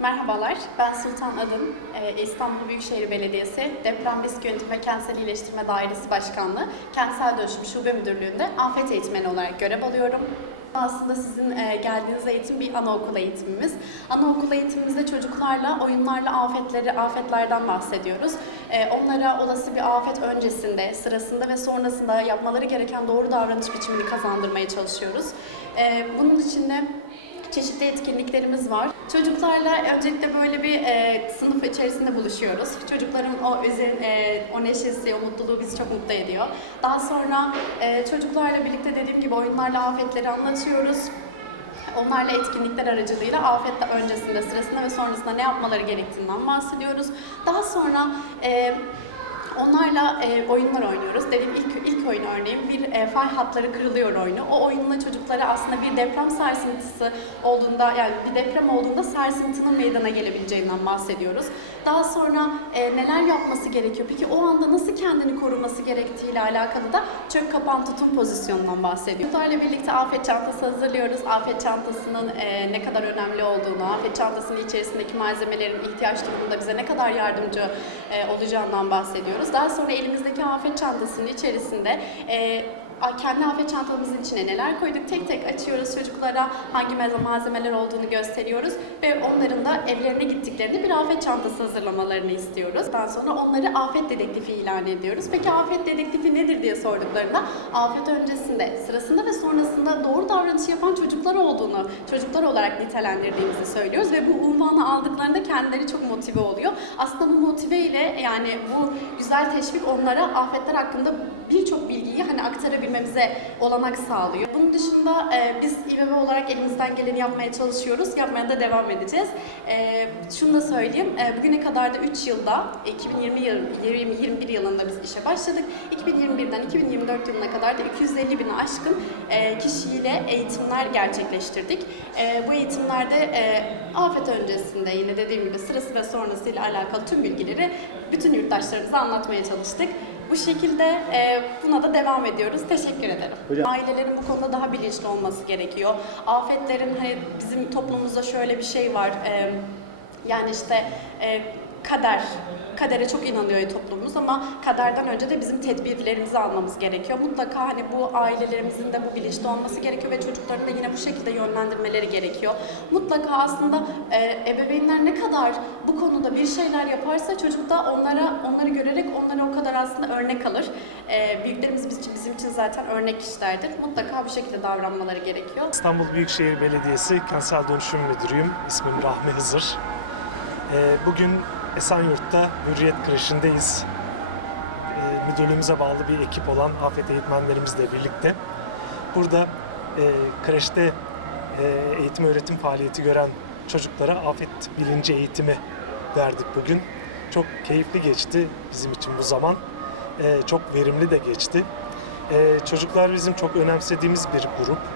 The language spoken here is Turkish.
Merhabalar, ben Sultan Adın, Ee, İstanbul Büyükşehir Belediyesi Deprem Risk Yönetimi ve Kentsel İyileştirme Dairesi Başkanlığı Kentsel Dönüşüm Şube Müdürlüğü'nde afet eğitmeni olarak görev alıyorum. Aslında sizin e, geldiğiniz eğitim bir anaokul eğitimimiz. Anaokul eğitimimizde çocuklarla, oyunlarla afetleri, afetlerden bahsediyoruz. E, Onlara olası bir afet öncesinde, sırasında ve sonrasında yapmaları gereken doğru davranış biçimini kazandırmaya çalışıyoruz. E, Bunun için de çeşitli etkinliklerimiz var. Çocuklarla öncelikle böyle bir e, sınıf içerisinde buluşuyoruz. Çocukların o üzerine, e, o neşesi, o mutluluğu bizi çok mutlu ediyor. Daha sonra e, çocuklarla birlikte dediğim gibi oyunlarla afetleri anlatıyoruz. Onlarla etkinlikler aracılığıyla afet öncesinde, sırasında ve sonrasında ne yapmaları gerektiğinden bahsediyoruz. Daha sonra e, Onlarla e, oyunlar oynuyoruz. Dediğim ilk, ilk oyun örneğin bir e, fay hatları kırılıyor oyunu. O oyunla çocuklara aslında bir deprem sarsıntısı olduğunda yani bir deprem olduğunda sarsıntının meydana gelebileceğinden bahsediyoruz. Daha sonra e, neler yapması gerekiyor? Peki o anda nasıl kendini koruması gerektiğiyle alakalı da çök kapan tutum pozisyonundan bahsediyoruz. Çocuklarla birlikte afet çantası hazırlıyoruz. Afet çantasının e, ne kadar önemli olduğunu, afet çantasının içerisindeki malzemelerin ihtiyaç durumunda bize ne kadar yardımcı e, olacağından bahsediyoruz. Daha sonra elimizdeki afet çantasının içerisinde e, kendi afet çantamızın içine neler koyduk tek tek açıyoruz çocuklara hangi malze- malzemeler olduğunu gösteriyoruz ve onların da evlerine gittiklerinde bir afet çantası hazırlamalarını istiyoruz. Daha sonra onları afet dedektifi ilan ediyoruz. Peki afet dedektifi nedir diye sorduklarında afet öncesinde, sırasında ve sonrasında doğru davranış yapan çocuklar olduğunu çocuklar olarak nitelendirdiğimizi söylüyoruz ve bu unvanı aldıklarında kendileri çok motive oluyor. Aslında bu motive ile yani bu güzel teşvik onlara afetler hakkında birçok bilgiyi hani aktarabilmemize olanak sağlıyor. Bunun dışında e, biz İBB olarak elimizden geleni yapmaya çalışıyoruz. Yapmaya da devam edeceğiz. E, şunu da söyleyeyim. E, bugüne kadar da 3 yılda 2020 yıl, 2021 yılında biz işe başladık. 2021'den 2024 yılına kadar da 250 bini aşkın e, kişiyle eğitimler gerçekleştirdik. E, bu eğitimlerde e, afet öncesinde yine dediğim gibi sırası ve sonrasıyla alakalı tüm bilgileri bütün yurttaşlarımıza anlatmaya çalıştık. Bu şekilde e, buna da devam ediyoruz. Teşekkür ederim. Hocam- Ailelerin bu konuda daha bilinçli olması gerekiyor. Afetlerin hani bizim toplumumuzda şöyle bir şey var. e, yani işte e, kader, kadere çok inanıyor toplumumuz ama kaderden önce de bizim tedbirlerimizi almamız gerekiyor. Mutlaka hani bu ailelerimizin de bu bilinçli olması gerekiyor ve çocukların da yine bu şekilde yönlendirmeleri gerekiyor. Mutlaka aslında e, ebeveynler ne kadar bu konuda bir şeyler yaparsa çocuk da onlara onları görerek onlara o kadar aslında örnek alır. E, büyüklerimiz bizim için, bizim için zaten örnek kişilerdir. Mutlaka bu şekilde davranmaları gerekiyor. İstanbul Büyükşehir Belediyesi Kentsel Dönüşüm Müdürüyüm. İsmim Rahmi Hızır. Ee, Bugün Esenyurt'ta Hürriyet Kreşi'ndeyiz. Ee, Müdürlüğümüze bağlı bir ekip olan afet eğitmenlerimizle birlikte. Burada e, kreşte e, eğitim öğretim faaliyeti gören çocuklara afet bilinci eğitimi verdik bugün. Çok keyifli geçti bizim için bu zaman. Ee, Çok verimli de geçti. Ee, Çocuklar bizim çok önemsediğimiz bir grup.